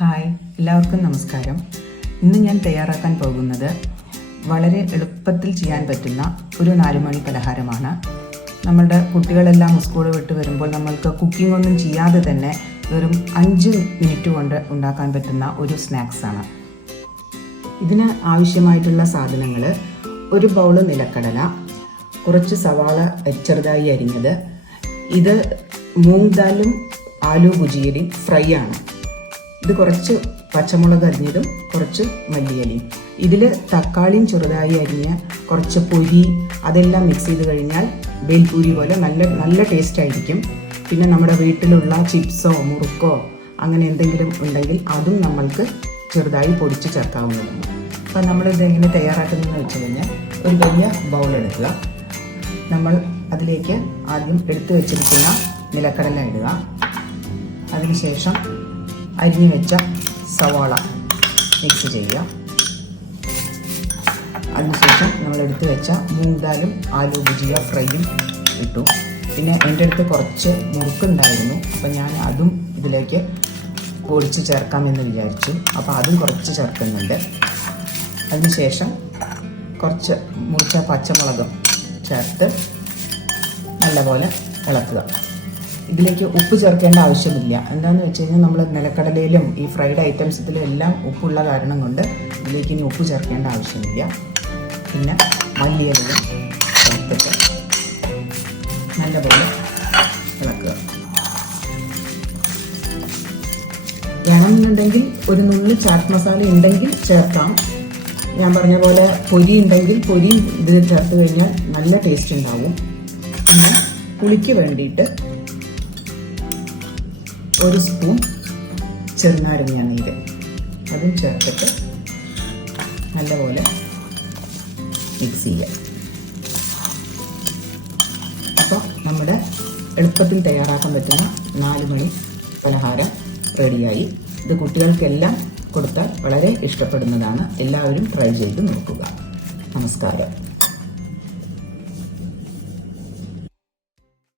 Hi, എല്ലാവർക്കും നമസ്കാരം. ഇന്ന് ഞാൻ തയ്യാറാക്കാൻ പോകുന്നത് വളരെ എളുപ്പത്തിൽ ചെയ്യാൻ പറ്റുന്ന ഒരു 4 മണി പലഹാരമാണ്. നമ്മളുടെ കുട്ടികളെല്ലാം സ്കൂൾ വിട്ട് വരുമ്പോൾ നമ്മൾക്ക് കുക്കിംഗ് ഒന്നും ചെയ്യാതെ തന്നെ വെറും 5 മിനിറ്റ് കൊണ്ട് ഉണ്ടാക്കാൻ പറ്റുന്ന ഒരു സ്നാക്സാണ്. ഇതിന് ആവശ്യമായിട്ടുള്ള സാധനങ്ങൾ: ഒരു ബൗള് നിലക്കടല, കുറച്ച് സവാള ചെറുതായി അരിഞ്ഞത്, ഇത് മൂങ് ദാലും ആലു ഭുജിയയും ഫ്രൈ ആണ്. ഇത് കുറച്ച് പച്ചമുളക് അരിഞ്ഞതും കുറച്ച് മല്ലിയിലയും. ഇതിൽ തക്കാളിയും ചെറുതായി അരിഞ്ഞ് കുറച്ച് പൊരി അതെല്ലാം മിക്സ് ചെയ്ത് കഴിഞ്ഞാൽ ബേൽപൂരി പോലെ നല്ല ടേസ്റ്റ് ആയിരിക്കും. പിന്നെ നമ്മുടെ വീട്ടിലുള്ള ചിപ്സോ മുറുക്കോ അങ്ങനെ എന്തെങ്കിലും ഉണ്ടെങ്കിൽ അതും നമ്മൾക്ക് ചെറുതായി പൊടിച്ച് ചേർക്കാവുന്നതാണ്. അപ്പോൾ നമ്മളിത് എങ്ങനെ തയ്യാറാക്കുന്നതെന്ന് വെച്ച് കഴിഞ്ഞാൽ, ഒരു വലിയ ബൗൾ എടുക്കുക. നമ്മൾ അതിലേക്ക് ആദ്യം എടുത്തു വെച്ചിരിക്കുന്ന നിലക്കടല ഇടുക. അതിനുശേഷം അരിഞ്ഞു വെച്ച സവാള മിക്സ് ചെയ്യുക. അതിനുശേഷം നമ്മൾ എടുത്തു വെച്ച മൂങ് ദാലും ആലു ഭുജിയ ഫ്രൈയും ഇട്ടു. പിന്നെ എൻ്റെ അടുത്ത് കുറച്ച് മുറുക്കുണ്ടായിരുന്നു, അപ്പം ഞാൻ അതും ഇതിലേക്ക് പൊടിച്ച് ചേർക്കാമെന്ന് വിചാരിച്ചു. അപ്പോൾ അതും കുറച്ച് ചേർക്കുന്നുണ്ട്. അതിനുശേഷം കുറച്ച് മുറിച്ച പച്ചമുളകും ചേർത്ത് നല്ലപോലെ ഇളക്കുക. ഇതിലേക്ക് ഉപ്പ് ചേർക്കേണ്ട ആവശ്യമില്ല. എന്താണെന്ന് വെച്ച് കഴിഞ്ഞാൽ നമ്മൾ നിലക്കടലയിലും ഈ ഫ്രൈഡ് ഐറ്റംസിലും എല്ലാം ഉപ്പുള്ള കാരണം കൊണ്ട് ഇതിലേക്ക് ഇനി ഉപ്പ് ചേർക്കേണ്ട ആവശ്യമില്ല. പിന്നെ മല്ലിയിലയും ചേർത്തിട്ട് നല്ലപോലെ ഇളക്കുക. വേണമെന്നുണ്ടെങ്കിൽ ഒരു നുള്ളി ചാറ്റ് മസാല ഉണ്ടെങ്കിൽ ചേർക്കാം. ഞാൻ പറഞ്ഞ പോലെ പൊരി ഉണ്ടെങ്കിൽ പൊരി ഇതിൽ ചേർത്ത് കഴിഞ്ഞാൽ നല്ല ടേസ്റ്റ് ഉണ്ടാവും. പിന്നെ പുളിക്ക് വേണ്ടിയിട്ട് ഒരു സ്പൂൺ ചെറുനാരങ്ങ നീര് അതും ചേർത്തിട്ട് നല്ലപോലെ മിക്സ് ചെയ്യുക. അപ്പോൾ നമ്മുടെ എളുപ്പത്തിൽ തയ്യാറാക്കാൻ പറ്റുന്ന 4 മണി പലഹാരം റെഡിയായി. ഇത് കുട്ടികൾക്കെല്ലാം കൊടുത്താൽ വളരെ ഇഷ്ടപ്പെടുന്നതാണ്. എല്ലാവരും ട്രൈ ചെയ്ത് നോക്കുക. നമസ്കാരം.